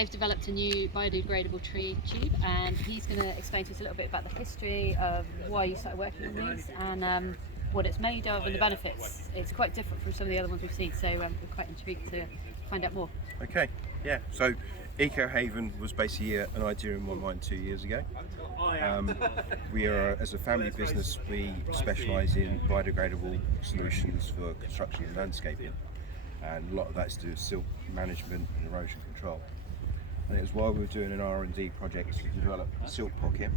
they've developed a new biodegradable tree tube, and he's going to explain to us a little bit about the history of why you started working on these and what it's made of and the benefits. It's quite different from some of the other ones we've seen, so we're quite intrigued to find out more. Okay, yeah, so Eco Haven was basically an idea in my mind 2 years ago. We are, as a family business, we specialise in biodegradable solutions for construction and landscaping, and a lot of that's to do with silt management and erosion control. And it was while we were doing an R&D project to develop a silt pocket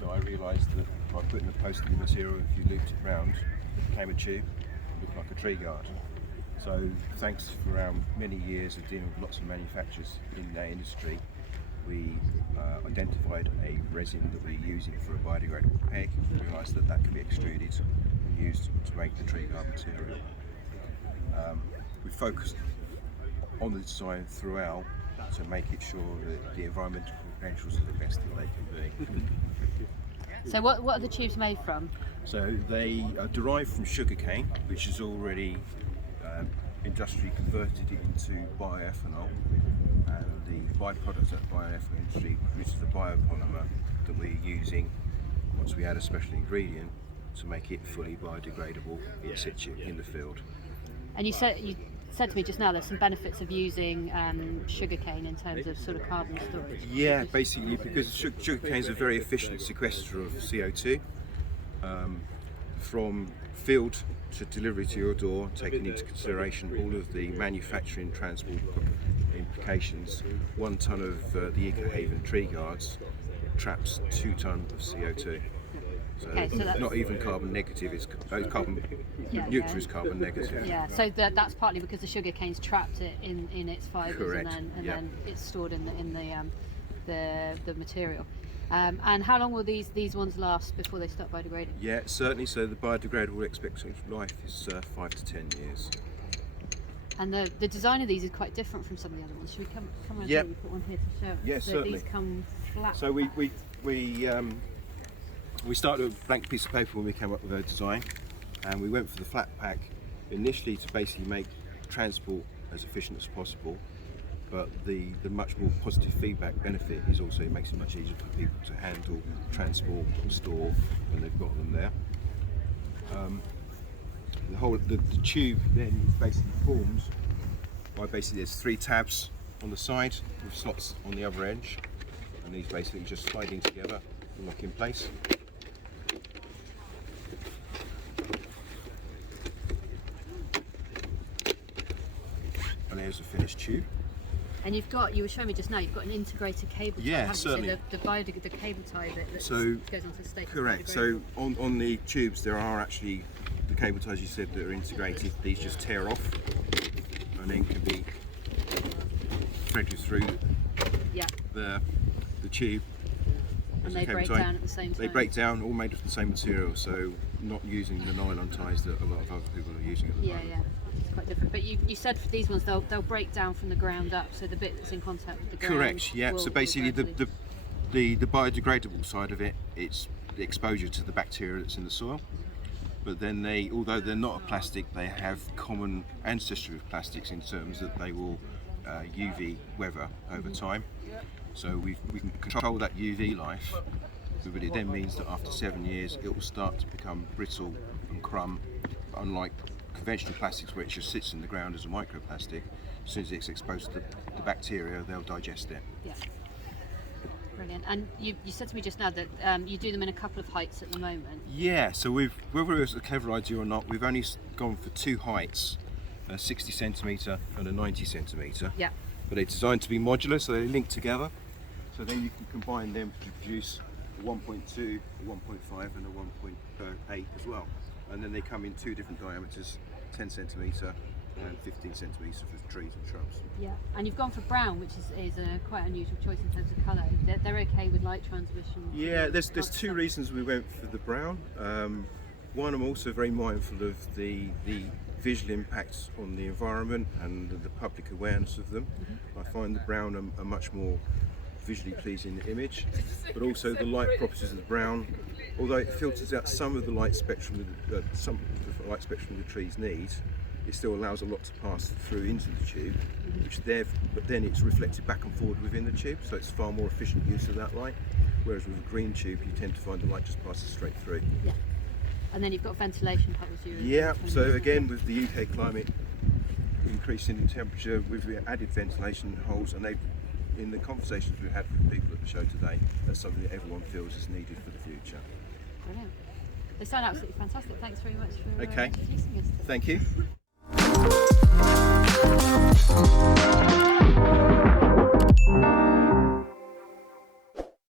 that I realised that by putting a post in the material, if you looped it round, it became a tube, it looked like a tree guard. So thanks for our many years of dealing with lots of manufacturers in the industry, we identified a resin that we're using for a biodegradable peg, and realised that that can be extruded and used to make the tree guard material. We focused on the design throughout to make it sure that the environmental credentials are the best that they can be. So what are the tubes made from? So they are derived from sugarcane, which is already industrially converted into bioethanol, and the byproduct of that bioethanol industry produces a biopolymer that we're using once we add a special ingredient to make it fully biodegradable in situ in the field. And you said to me just now there's some benefits of using sugarcane in terms of sort of carbon storage. Yeah, basically because sugarcane is a very efficient sequester of CO2 from field to delivery to your door, taking into consideration all of the manufacturing transport implications. 1 tonne of the Eco Haven Tree Guards traps 2 tonnes of CO2. So, okay, so that's not even carbon negative, it's carbon neutral is carbon negative. Yeah, so that's partly because the sugar cane's trapped it in its fibres. Correct. and then it's stored in the material. And how long will these ones last before they start biodegrading? Yeah, certainly. So the biodegradable expectancy of life is 5 to 10 years. And the design of these is quite different from some of the other ones. Should we come around Yep. here? We put one here to show us. Yes, so certainly. These come flat. So we started with a blank piece of paper when we came up with our design, and we went for the flat pack initially to basically make transport as efficient as possible. But the much more positive feedback benefit is also it makes it much easier for people to handle, transport and store when they've got them there. The tube then basically forms by basically there's 3 tabs on the side with slots on the other edge, and these basically just sliding together and lock in place. And there's a finished tube. And you were showing me just now, you've got an integrated cable tie. Yeah, certainly. So the cable tie that goes onto the stake. Correct. So on the tubes there are actually the cable ties you said that are integrated. These just tear off and then can be threaded through the tube. And they break down at the same time. They break down, all made of the same material, so not using the nylon ties that a lot of other people are using at the moment. Yeah. It's quite different. But you said for these ones they'll break down from the ground up, so the bit that's in contact with the ground. Correct. Yeah. So basically the biodegradable side of it, it's the exposure to the bacteria that's in the soil. But then although they're not a plastic, they have common ancestry with plastics in terms that they will UV weather over time. So we can control that UV life, but it then means that after 7 years it will start to become brittle and crumb, unlike conventional plastics where it just sits in the ground as a microplastic. As soon as it's exposed to the bacteria, they'll digest it. Yeah. Brilliant. And you said to me just now that you do them in a couple of heights at the moment. Yeah, so whether it was a clever idea or not, we've only gone for 2 heights, a 60 centimetre and a 90 centimetre. Yeah. But they're designed to be modular, so they link together. So then you can combine them to produce a 1.2, a 1.5 and a 1.8 as well. And then they come in 2 different diameters, 10 centimetre and 15 centimetres for trees and shrubs. Yeah, and you've gone for brown, which is a quite unusual choice in terms of colour. They're okay with light transmission. Yeah, there's 2 reasons we went for the brown. One, I'm also very mindful of the visual impacts on the environment and the public awareness of them. I find the brown a much more visually pleasing image, but also the light properties of the brown, although it filters out some of the light spectrum the trees need, it still allows a lot to pass through into the tube, but then it's reflected back and forward within the tube, so it's far more efficient use of that light. Whereas with a green tube, you tend to find the light just passes straight through. Yeah. And then you've got ventilation bubbles. Yeah. So again, with the UK climate increasing in temperature, with the added ventilation holes, and in the conversations we've had with people at the show today, that's something that everyone feels is needed for the future. Brilliant. They sound absolutely fantastic. Thanks very much for Okay. introducing us. Thank you.